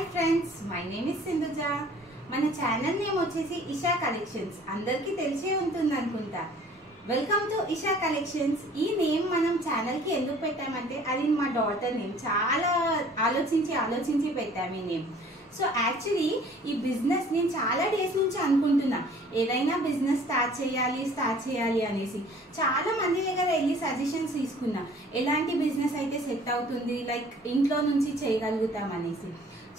Hi friends, my name is Sindhuja. మన channel name వచ్చేసి Isha collections. అందరికీ తెలిసే ఉంటుంది అనుకుంటా. Welcome to Isha collections. ఈ నేమ్ మనం ఛానల్కి ఎందుకు పెట్టామంటే అది మా డాటర్ నేమ్. చాలా ఆలోచించి పెట్టాము ఈ నేమ్. సో యాక్చువల్లీ ఈ బిజినెస్ నేను చాలా డేస్ నుంచి అనుకుంటున్నా, ఏదైనా బిజినెస్ స్టార్ట్ చేయాలి అనేసి. చాలా మంది దగ్గర వెళ్ళి సజెషన్స్ తీసుకున్నా, ఎలాంటి బిజినెస్ అయితే సెట్ అవుతుంది, లైక్ ఇంట్లో నుంచి చేయగలుగుతాం అనేసి.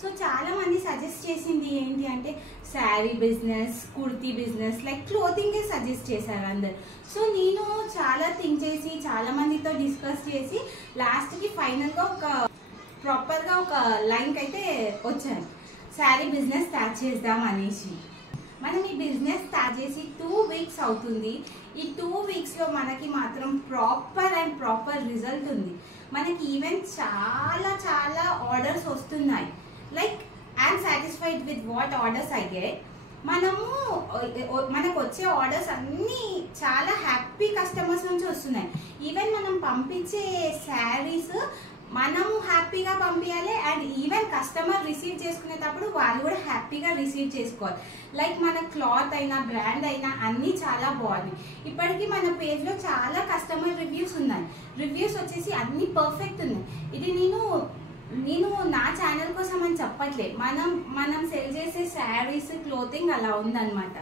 సో చాలా మంది సజెస్ట్ చేసింది ఏంటి అంటే sari business, kurti business, like క్లోతింగే సజెస్ట్ చేశారు అందరు. సో నేను చాలా థింక్ చేసి చాలా మందితో డిస్కస్ చేసి లాస్ట్కి ఫైనల్గా ప్రాపర్గా ఒక లైన్కి అయితే వచ్చాను, శారీ బిజినెస్ స్టార్ట్ చేద్దాం అనేసి. మనం ఈ బిజినెస్ స్టార్ట్ చేసి 2 వీక్స్ అవుతుంది. ఈ 2 వీక్స్లో మనకి మాత్రం ప్రాపర్ రిజల్ట్ ఉంది. మనకి ఈవెన్ చాలా ఆర్డర్స్ వస్తున్నాయి. Like I'm satisfied with what orders I get. మనకు వచ్చే ఆర్డర్స్ అన్నీ చాలా హ్యాపీ కస్టమర్స్ నుంచి వస్తున్నాయి. ఈవెన్ మనం పంపించే శారీస్ మనము హ్యాపీగా పంపించాలి, అండ్ ఈవెన్ కస్టమర్ రిసీవ్ చేసుకునేటప్పుడు వాళ్ళు కూడా హ్యాపీగా రిసీవ్ చేసుకోవాలి. లైక్ మన క్లాత్ అయినా బ్రాండ్ అయినా అన్నీ చాలా బాగున్నాయి. ఇప్పటికీ మన పేజ్లో చాలా కస్టమర్ రివ్యూస్ ఉన్నాయి. రివ్యూస్ వచ్చేసి అన్నీ పర్ఫెక్ట్ ఉన్నాయి. ఇది నేను నా ఛానల్ కోసం అని చెప్పట్లేదు, మనం సెల్ చేసే శారీస్ క్లోతింగ్ అలా ఉందన్నమాట.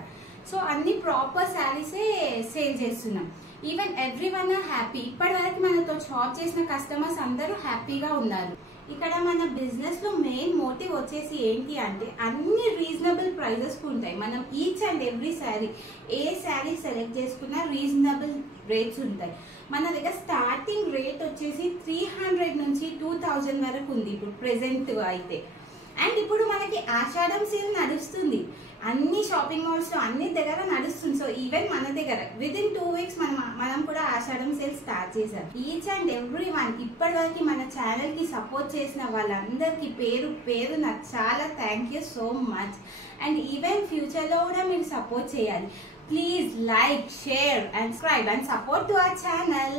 సో అన్ని ప్రాపర్ శారీసే సేల్ చేస్తున్నాం. Even everyone are happy. ఇప్పటి వరకు మనతో షాప్ చేసిన కస్టమర్స్ అందరూ హ్యాపీగా ఉన్నారు. ఇక్కడ మన బిజినెస్ లో మెయిన్ మోటివ్ వచ్చేసి ఏంటి అంటే అన్ని రీజనబుల్ ప్రైజెస్ ఉంటాయి. మనం each and every sari, A sari select చేసుకున్నా రీజనబుల్ రేట్స్ ఉంటాయి. మన దగ్గర స్టార్టింగ్ రేట్ వచ్చేసి 300 నుంచి 2000 వరకు ఉంది ఇప్పుడు ప్రెసెంట్ అయితే. అండ్ ఇప్పుడు మనకి ఆషాఢం సేల్ నడుస్తుంది, అన్ని షాపింగ్ మాల్స్ లో అన్ని దగ్గర నడుస్తుంది. సో ఈవెన్ మన దగ్గర విదిన్ 2 వీక్స్ మనం కూడా ఆషాఢం సేల్ స్టార్ట్ చేశాం. ఈచ్ అండ్ ఎవ్రీ వన్ ఇప్పటి వరకు మన ఛానల్ కి సపోర్ట్ చేసిన వాళ్ళందరికీ పేరు నాకు చాలా thank you so much. And even future లో కూడా మీరు సపోర్ట్ చేయాలి. Please like, share and subscribe and support to our channel.